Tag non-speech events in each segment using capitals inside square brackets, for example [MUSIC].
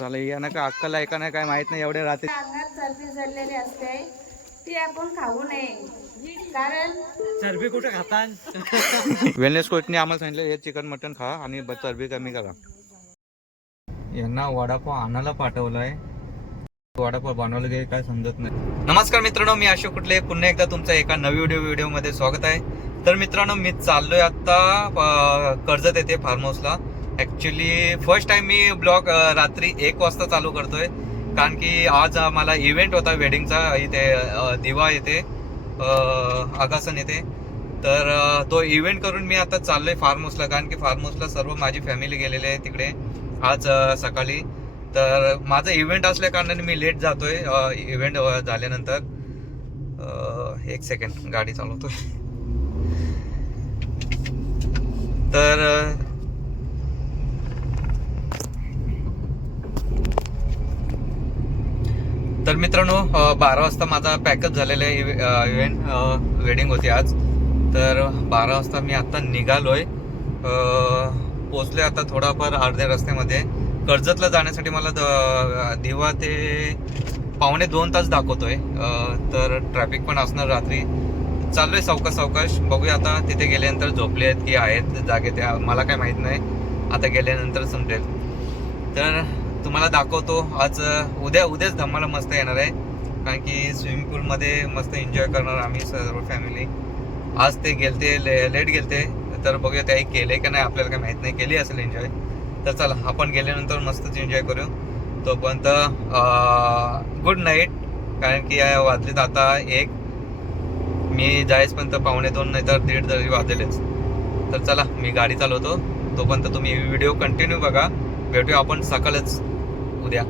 चला या ना का अक्कल आहे का नाही काय माहीत नाही एवढे रात्री अंगात चरबी जडलेली असते ती आपण खाऊ नये. कारण चरबी कुठे खातात वेलनेस कोचने आम्हाला सांगितलं हे चिकन मटन खा आणि ब- चरबी कमी करा. यांना वडापाव आणायला पाठवलाय. वडापाव बनवलं गेले काय समजत नाही. नमस्कार मित्रांनो मी अशोक कुठले. पुन्हा एकदा तुमचं एका नवी व्हिडिओ व्हिडिओमध्ये स्वागत आहे. तर मित्रांनो मी चाललोय आता कर्जत येथे फार्म हाऊसला ॲक्च्युली फर्स्ट टाइम मी ब्लॉग रात्री एक वाजता चालू करतोय. कारण की आज मला इव्हेंट होता वेडिंगचा इथे दिवा येते आगासन येते तर तो इव्हेंट करून मी आता चाललोय फार्म हाऊसला कारण की फार्म हाऊसला सर्व माझी फॅमिली गेलेली आहे तिकडे आज सकाळी. तर माझा इव्हेंट असल्या कारणाने मी लेट जातोय इव्हेंट झाल्यानंतर. एक सेकंड गाडी चालवतोय. तर तर मित्रांनो बारा वाजता माझा पॅकअप झालेला आहे इव्हेंट वेडिंग होती आज. तर बारा वाजता मी आत्ता निघालोय. अ, पोचलोय आता थोडाफार अर्ध्या रस्त्यामध्ये. कर्जतला जाण्यासाठी मला द- दिवा ते पावणे दोन तास दाखवतोय. तर ट्रॅफिक पण असणार रात्री. चाललोय सावकाश सावकाश. बघूया आता तिथे गेल्यानंतर झोपले आहेत की आहेत जागे त्या मला काय माहीत नाही. आता गेल्यानंतर समजेल. तर तुम्हाला दाखवतो. आज उद्या उद्याच धम्माला मस्त येणार आहे. कारण की स्विमिंग पूलमध्ये मस्त एन्जॉय करणार आम्ही सर्व फॅमिली आज ते गेलते ले, लेट गेलते. तर बघूया त्याही केले का नाही आपल्याला काय माहीत नाही. केली असेल एन्जॉय तर चला आपण गेल्यानंतर मस्तच एन्जॉय करू तोपर्यंत गुड नाईट कारण की वाजलेत आता एक. मी जायचपर्यंत पावणे दोन नाही तर दीड तरी वाजलेच. तर चला मी गाडी चालवतो. तोपर्यंत तुम्ही व्हिडिओ कंटिन्यू बघा. भेटूया आपण सकाळच. उद्या.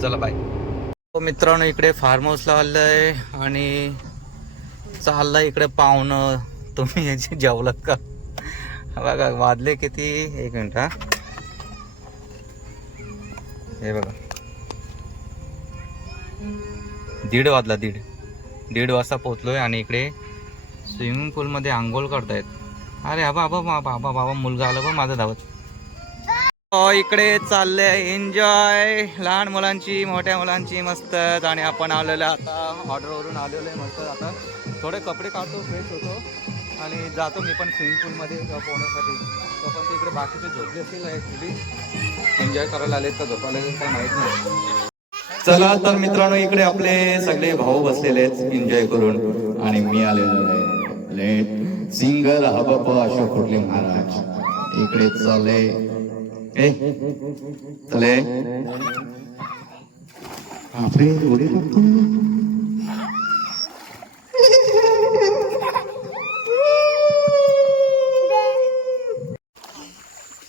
चला बाय हो मित्रांनो इकडे फार्म हाऊसला आलंय आणि चाललं इकडे पाहुणं. तुम्ही याची जेवलात का? बघा वाजले किती? एक मिनिट हा. हे बघा. दीड वाजला दीड. दीड वाजता पोचलोय आणि इकडे स्विमिंग पूलमध्ये आंघोळ करतायत. अरे आबा आबा बाबा बाबा मुलगा आला पण माझा धावत. इकडे चाललंय एन्जॉय लहान मुलांची मोठ्या मुलांची मस्त. आणि आपण आलेलो आता ऑर्डरवरून आलेलो आहे मस्त. आता थोडे कपडे काढतो फ्रेश होतो. आणि जातो मी पण स्विमिंग पूलमध्ये पोहण्यासाठी. तो पण इकडे बाकीचे झोपले असतील ॲक्च्युली एन्जॉय करायला आले तर झोपायला काही माहीत नाही. चला तर मित्रांनो इकडे आपले सगळे भाऊ बसलेले आहेत एन्जॉय करून. आणि मी आलेलो आहे. लेट सिंगल हबप अशोक कुठले महाराज? इकडे चालले. ए चले बापरे उडी बघतो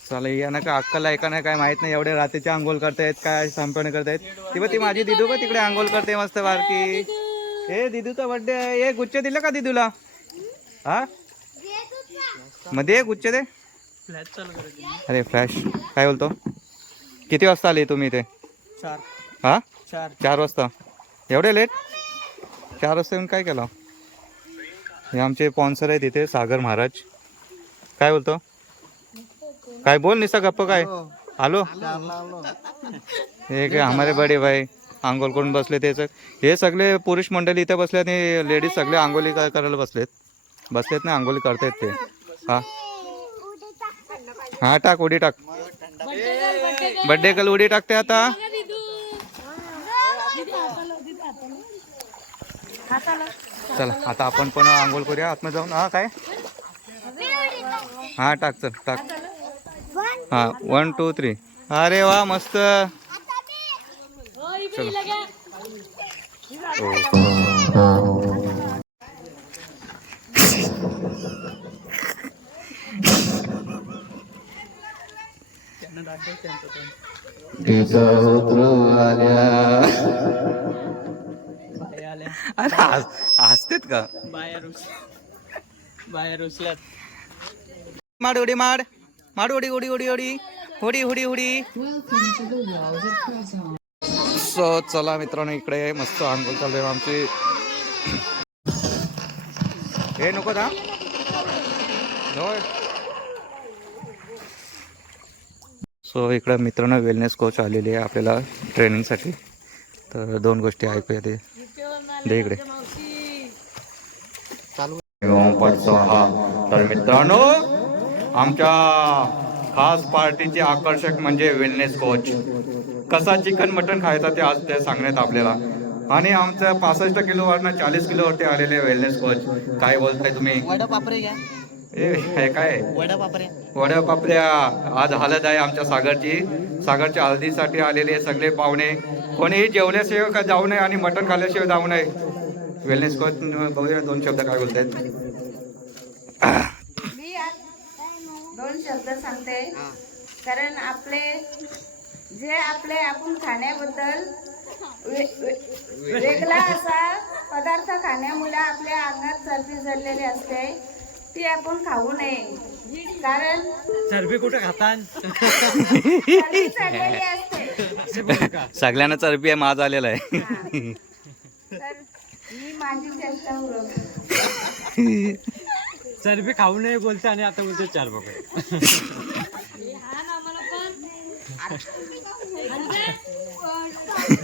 चला या ना का अक्कल आहे का नाही काय माहीत नाही. एवढे रात्रीचे आंघोळ करतायत काय सांपणे करतायत ती बघ ती माझी दिदू का तिकडे आंघोळ करते मस्त बारकी? ए दिदूचा बर्थडे आहे. ए गुच्छ दिलं का दिदूला? हा? मध्ये गुच्छ दे. चालू करायची अरे फ्लॅश. काय बोलतो? किती वाजता आले तुम्ही इथे? चार. हा? चार. चार वाजता. एवढे लेट चार वाजता येऊन काय केलं? हे आमचे स्पॉन्सर आहेत इथे सागर महाराज. काय बोलतो? काय बोल निसा गप्प काय? आलो हे काय हमारे बडे भाई आंघोळ करून बसले ते हे सगळे पुरुष मंडळी इथे बसले आणि लेडीज सगळे आंघोळी का- करायला बसलेत. बसलेत ना आंघोळी करतायत ते. हा. हा टाक उडी टाक. बड्डे कल उडी टाकते आता. चला आता आपण पण आंघोळ करूया. आतमध्ये जाऊन हा काय? हा टाक चल टाक. हा वन टू थ्री अरे वा मस्त. चलो. त्यांना दाखव त्यांचं पण बाया आल्या. अरे हस- हसतेत का? बाया रुस बाया रुसल्यात. माड उडी माड. माड उडी उडी उडी उडी. उडी उडी उडी सो चला मित्रांनो इकडे मस्त आंघोळ चालू आहे आमची. हे नको ना होय सो इकडं मित्रांनो वेलनेस कोच आलेली आहे आपल्याला ट्रेनिंगसाठी तर दोन गोष्टी ऐकूया ते. दे इकडे. तर मित्रांनो आमच्या खास पार्टीचे आकर्षक म्हणजे वेलनेस कोच कसा चिकन मटन खायचा ते आज ते सांगण्यात आपल्याला. आणि आमच्या पासष्ट किलोवरनं चाळीस किलोवरती आलेले वेलनेस कोच काय बोलताय तुम्ही? ए हे काय? वडा पापरे वड्या पापड्या आज हळद आहे आमच्या सागरची. सागरच्या हळदीसाठी आलेले सगळे पाहुणे. कोणीही जेवल्याशिवाय का जाऊ नये आणि मटण खाल्ल्याशिवाय जाऊ नये. वेलनेस कोच बघूया दोन शब्द काय बोलतायत. दोन शब्द सांगते. कारण आपले जे आपले आपण खाण्याबद्दल वेगळा असा पदार्थ खाण्यामुळे आपल्या अंगात चरबी जडलेली असते. ती आपण खाऊ नये. कारण चरबी कुठं खातान? चरबी चढलेली असते. असे बोलू का? सगळ्यांना चरबी आहे माझा आलेला आहे. हा. तर मी माझी चेष्टा उडवते चरबी खाऊ नये बोलते आणि आता बोलते चार पापरे विसरले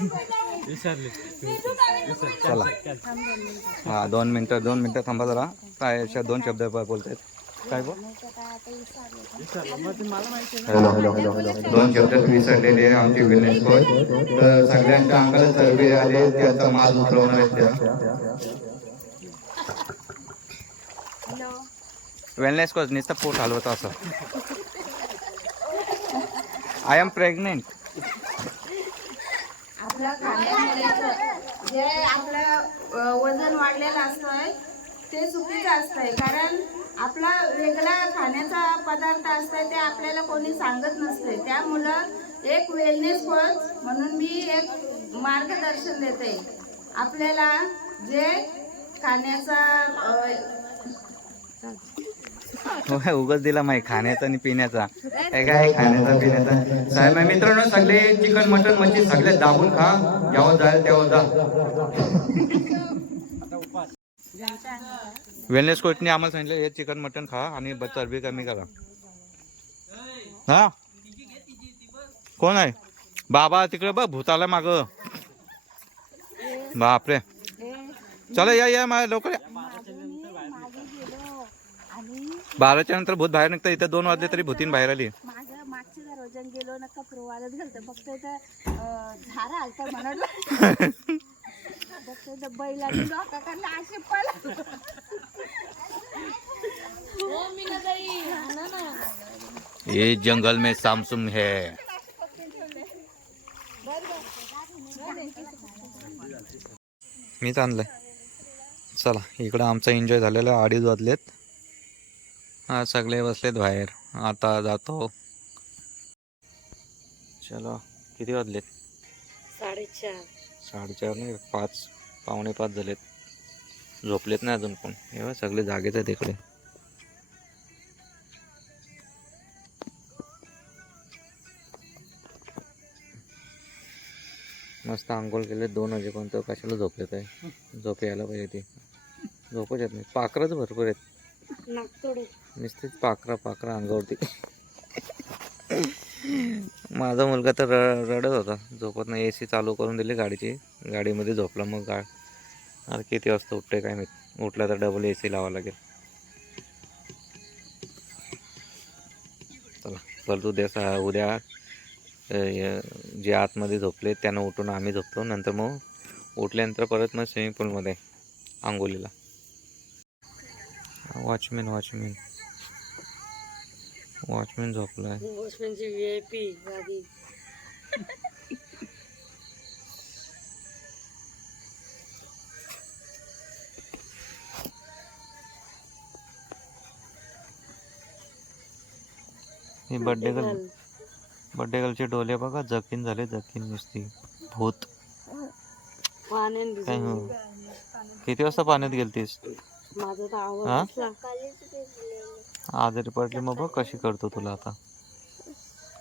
विसर. चला. हा दोन मिनटं दोन मिनटं थांबा जरा. काय अशा दोन शब्द बोलतायत? काय बोल दोन शब्द विसरलेले आमची विनेश कोच तर सगळ्यांच्या अंगाला चरबी आले त्याचा माल उतरवणार आहेत त्या. हॅलो. वेलनेस कोच नुसतं पोट हलवत असं. आय एम प्रेग्नेंट आपलं खाण्यामुळे जे आपलं वजन वाढलेलं असतंय ते चुकीचं असतंय. कारण आपला वेगळा खाण्याचा पदार्थ असतंय ते आपल्याला कोणी सांगत नसते त्यामुळं एक वेलनेस कोच म्हणून मी एक मार्गदर्शन देते. आपल्याला जे खाण्याचा उगच दिला माहिती खाण्याचा आणि पिण्याचा. काय काय खाण्याचा पिण्याचा? साहेब मित्रांनो सगळे चिकन मटन म्हणजे सगळे दाबून खा. जेव्हा जाईल तेव्हा जा. वेलनेस कोचने आम्हाला सांगितलं हे चिकन मटन खा आणि चरबी कमी करा. हा? कोण आहे? बाबा तिकडे बघ भूताला माग. बापरे. चला या या मा लवकर या. बाराच्या नंतर भूत बाहेर निघतं इथं दोन वाजले तरी भूतीन बाहेर आली. माझं मागच्या दरवाजान गेलो ना कपडे वाळत घालतं. फक्त इथं अं, झाडं आलतं म्हणाल. फक्त इथं बैलाने डोका काढला असे पळ ये जंगल में सामसुम है. मीच आणलंय. चला इकडं आमचा एन्जॉय झालेला आहे. अडीच वाजलेत. हा सगळे बसलेत बाहेर. आता जातो. चलो किती वाजलेत? साडेचार. साडेचार नाही पाच पावणे पाच झालेत. झोपलेत नाही अजून कोण. हे बघ, सगळे जागेच आहेत इकडे. मस्त आंघोळ केले दोन वाजेपर्यंत कशाला झोप येत आहे झोप यायला पाहिजे ती. झोपच येत नाही. पाखरच भरपूर आहेत. नुसतीच पाखरा पाखरा अंगावरती. माझा मुलगा तर र- रडत होता. झोपत नाही. ए सी चालू करून दिली गाडीची. गाडीमध्ये झोपला मग गा अरे किती वाजता उठते काय मी उठला तर डबल ए सी लावा लागेल. चला परत उद्या सा उद्या जे आतमध्ये झोपले त्यांना उठून आम्ही झोपतो. नंतर मग उठल्यानंतर परत मग स्विमिंग पूलमध्ये आंघोलीला वॉचमॅन वॉचमॅन. वॉचमॅन झोपलाय. भोसमेनची व्ही आय पी हे बड्डे गर्ल बड्डे गर्लचे डोले बघा जखीन झाले जखीन नुसती. भूत. काय हो? किती वाजता पाण्यात गेलतीस? माझा तर हा? आवाज बसला. आजारी पडली मग बघ कशी करतो तुला आता.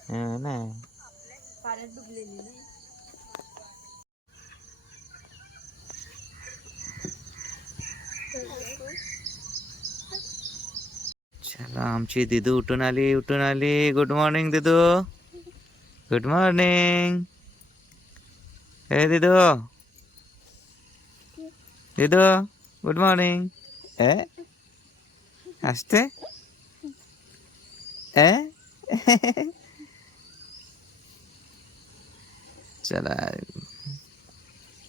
हे नाही. चला आमची दिदू उठून आली उठून आली. गुड मॉर्निंग दिदू. गुड मॉर्निंग हे दिदू. दिदू गुड मॉर्निंग ए असते ए चला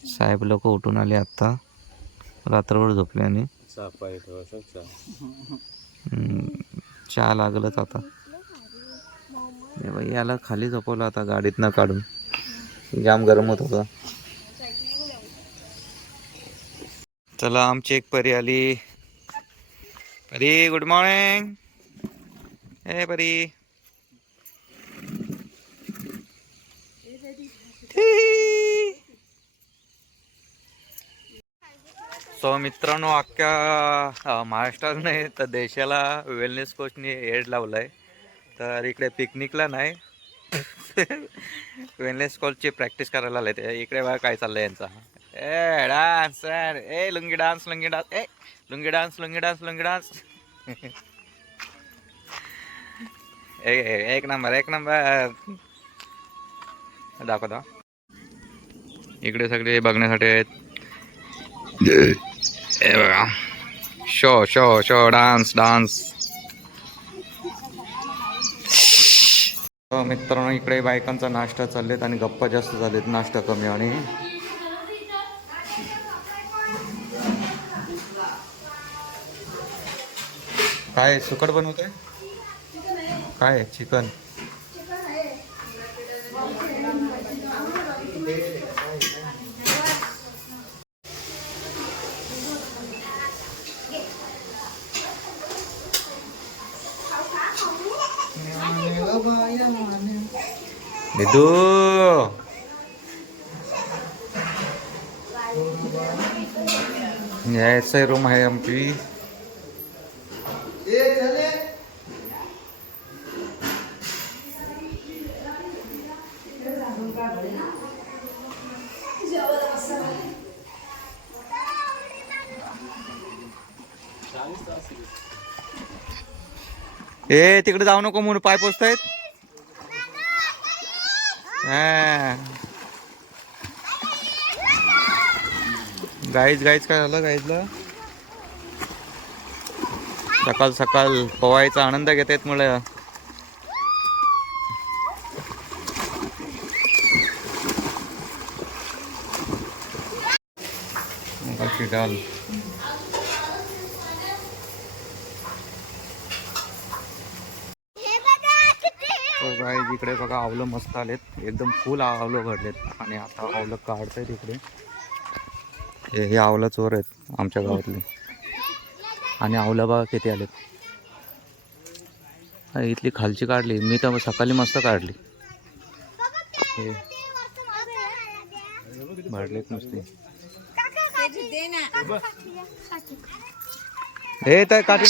साहेब लोक उठून आले आत्ता रात्रभर झोपले आणि. चहा. लागलच आता. बाई याला खाली झोपवलं आता गाडीत न काढून. जाम गरम होत होता. चला आमची एक परी आली. परी गुड मॉर्निंग ए परी. सो मित्रांनो अख्ख्या महाराष्ट्रात नाही तर देशाला वेलनेस कोचने एड लावलाय. तर इकडे पिकनिकला नाही. वेलनेस कोचची प्रॅक्टिस करायला आले ते इकडे बघा काय चाललंय यांचा. ए डान्स सर ए लुंगी डान्स लुंगी डान्स ए lungi dance lungi dance lungi dance ए ए- एक नंबर एक नंबर दाखव दाखव. इकडे सगळे बघण्यासाठी आहेत. हे बघा. Show show show dance dance मित्रांनो इकडे बायकांचा नाश्ता चाललेत आणि गप्पा जास्त झालेत. नाश्ता कमी आणि काय सुकट बनवतोय? काय चिकन. दिदू ऐसा रूम आहे आमची. ए तिकडे जाऊ नको म्हणून पाय पोचतायत. गाईज गाईज काय झालं गाईजला? सकाळ सकाळ पवायचा आनंद घेत आहेत मुलं डाल. गाईज इकडे बघा आवलं मस्त आलेत. एकदम फुल आवलं घडलेत आणि आता आवलं काढतायत इकडे हे हे आवलं चोर आहेत आमच्या गावातले. आणि आवलं बघा किती आलेत. इथली खालची काढली. मी तर सकाळी मस्त काढली. हे. भरलेत नुसते हे तर काठी.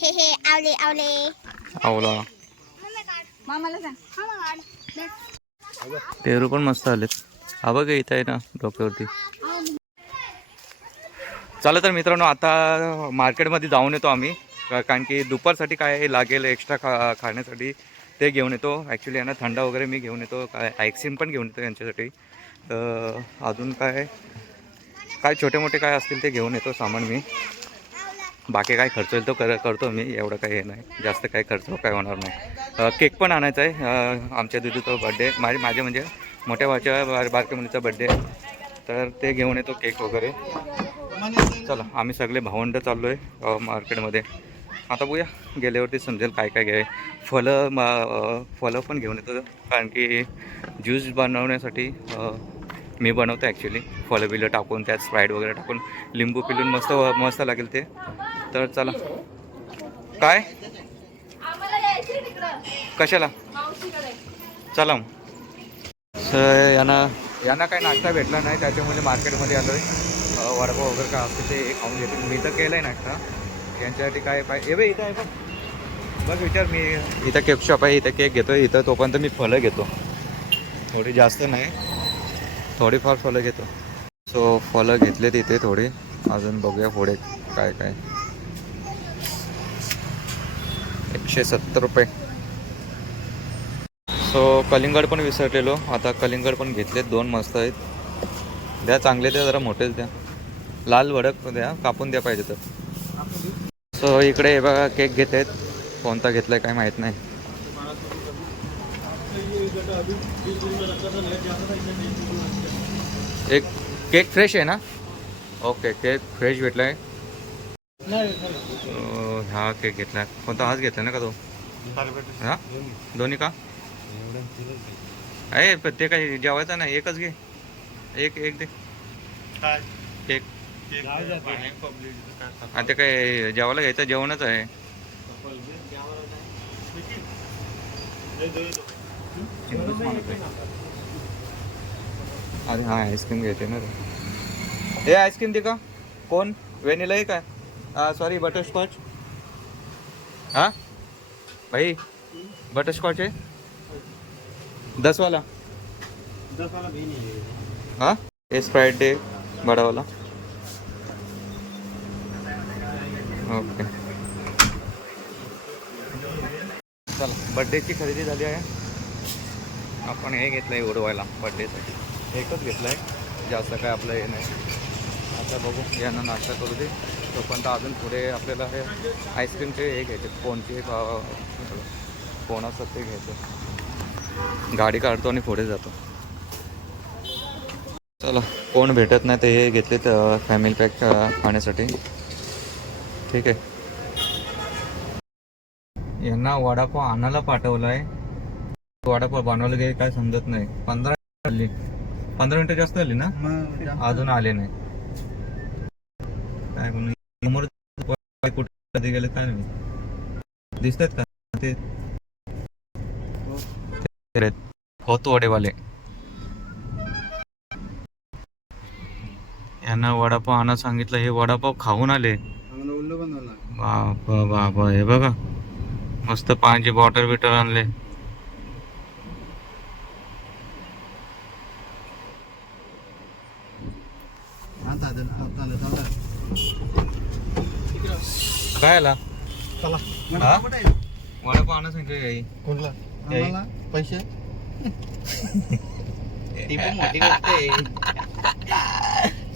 हे हे आवले आवले. आवला. मामाला सांग. पेरू पण मस्त आलेत. हा बघ इथं आहे ना डोक्यावरती. चला तर मित्रांनो आता मार्केटमध्ये जाऊन येतो आम्ही. कारण की दुपारसाठी काय लागेल एक्स्ट्रा खा खाण्यासाठी ते घेऊन येतो. ॲक्च्युली यांना थंडा वगैरे मी घेऊन येतो. काय आयक्सिन पण घेऊन येतो यांच्यासाठी. तर अजून काय काय छोटे मोठे काय असतील ते घेऊन येतो सामान मी. बाकी काय खर्च होईल तो कर करतो मी एवढं काही हे नाही. जास्त काही खर्च काय होणार नाही. केक पण आणायचा आहे. आमच्या दुधीचा बड्डे माझे माझे म्हणजे मोठ्या भावाच्या बार बारक्या मुलीचा बड्डे तर ते घेऊन येतो केक वगैरे. चला आम्ही सगळे भावंड चाललो आहे मार्केटमध्ये. आता बघूया गेल्यावरती समजेल काय काय घ्याय फळं फळं पण घेऊन येतो. कारण की ज्यूस बनवण्यासाठी मी बनवतो ॲक्च्युली फळं बिलं टाकून त्यात स्प्राईट वगैरे टाकून लिंबू पिलून मस्त मस्त लागेल ते. तर चला. काय? कशाला? चला मग. तर यांना यांना काही नाश्ता भेटला नाही त्याच्यामुळे मार्केटमध्ये आलो आहे वडापाव वगैरे काय असते ते खाऊन घेतील मी तर केलं आहे नाश्ता. यांच्यासाठी काय पाहिजे बे इथं आहे बघ. बघ विचार मी इथं केक शॉप आहे इथं केक घेतो इथं तोपर्यंत मी फळं घेतो. थोडी जास्त नाही. थोडीफार फळं घेतो. सो फळं घेतले तिथे थोडी. अजून बघूया पुढे काय काय. एकशे सत्तर रुपये. सो कलिंगड पण विसरलेलो. आता कलिंगड पण घेतले दोन मस्त आहेत. द्या चांगले द्या जरा मोठेच द्या. लाल वडक द्या कापून द्या पाहिजे तर. सो इकडे हे बघा केक घेत आहेत कोणता घेतलाय काय माहीत नाही. एक केक फ्रेश आहे ना? ओके केक फ्रेश भेटलाय. अं, हा केक घेतला. कोणता हाच घेतला ना का तो? हा? दोन्ही का? आहे पण ते काही जेवायचं नाही. एकच घे. एक एक दे. केक. आणि ते काय जेवायला घ्यायचं? जेवणच आहे. अरे हा आईस्क्रीम घ्यायचे ना हे आईस्क्रीम दे का? कोण? व्हॅनिला आहे. काय सॉरी बटरस्कॉच हा? भाई बटरस्कॉच आहे? दसवाला. हा? हे स्प्राईट डे बडावाला ओके. चला बड्डेची खरेदी झाली आहे. आपण हे घेतलं आहे उडवायला बड्डेसाठी एकच घेतलं आहे जास्त काय आपलं हे नाही. आता बघू यांना नाश्ता करू दे. तोपर्यंत अजून पुढे आपल्याला हे आईस्क्रीमचे हे घ्यायचे कोणचे कोण असतात ते घ्यायचे. गाडी काढतो आणि पुढे जातो. चला कोण भेटत नाही ते हे घेतलेत फॅमिली पॅक खाण्यासाठी. ठीक आहे. यांना वडापाव आणायला पाठवला आहे वडापाव बनवलं गेले काय समजत नाही. पंधरा पंधरा मिनिटं जास्त झाली ना? अजून आले नाही. काय म्हणून समोर कुठे कधी गेले काय नाही. दिसतात का? ते. होतो वडेवाले. यांना वडापाव आणा सांगितलं हे वडापाव खाऊन आले. बाबा बाबा हे बघा. मस्त पाण्याची बॉटल बिटल आणले. काय आला? वडापाव आणा काही? कोणला याई. आम्हाला पैसे? ती पण मोठी गोष्ट आहे.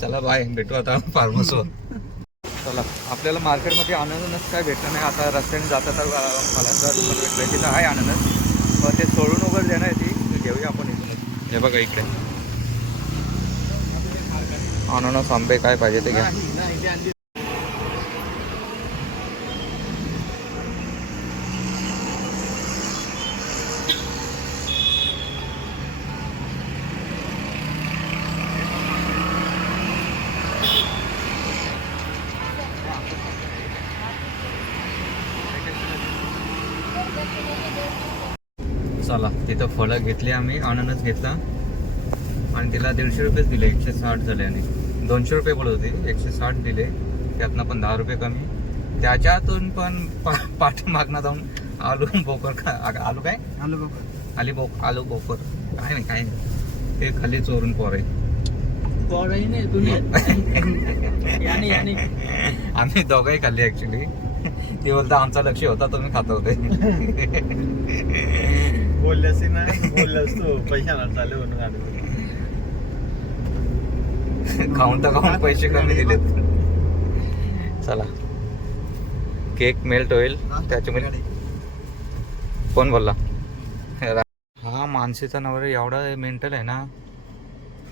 चला बाय भेटू आता फार्मसवर. चला आपल्याला मार्केटमध्ये अननस काय भेटलं नाही. आता रस्त्याने जाता तर भेटलं तिथं आहे अननस पण ते सोडून वगैरे देणार ती. घेऊया आपण इथून हे बघा इकडे. अननस आंबे काय पाहिजे ते घ्या. चला तिथं फळं घेतली आम्ही अननस घेतला. आणि तिला दीडशे रुपयेच दिले एकशे साठ झाले आणि. दोनशे रुपये बोलत होते एकशे साठ दिले त्यातनं पण दहा रुपये कमी. त्याच्यातून पण पा पाठी मागणं जाऊन आलू बोकर आलू काय? आलो बघा आली बो आलू बोकर काय नाही काय नाही. ते खाली चोरून पोर आहे [LAUGHS] आम्ही दोघंही खाल्ली ऍक्च्युली ती बोलता आमचा लक्ष होता तुम्ही खात होते. [LAUGHS] बोलल्यास ना बोलल्यास तू. पैशाला चालू म्हणून खाऊन तर खाऊन पैसे कमी दिलेत. चला. केक मेल्ट होईल. त्याच्यामध्ये कोण बोलला? हा मानसीचा नवरा एवढा मेंटल आहे ना.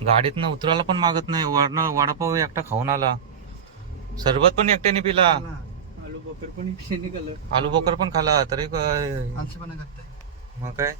गाडीतनं उतरायला पण मागत नाही. वडा वडापाव एकटा खाऊन आला. सरबत पण एकट्याने पिला. आलू बकर पण आलू बोकर पण खाला तरी मग काय?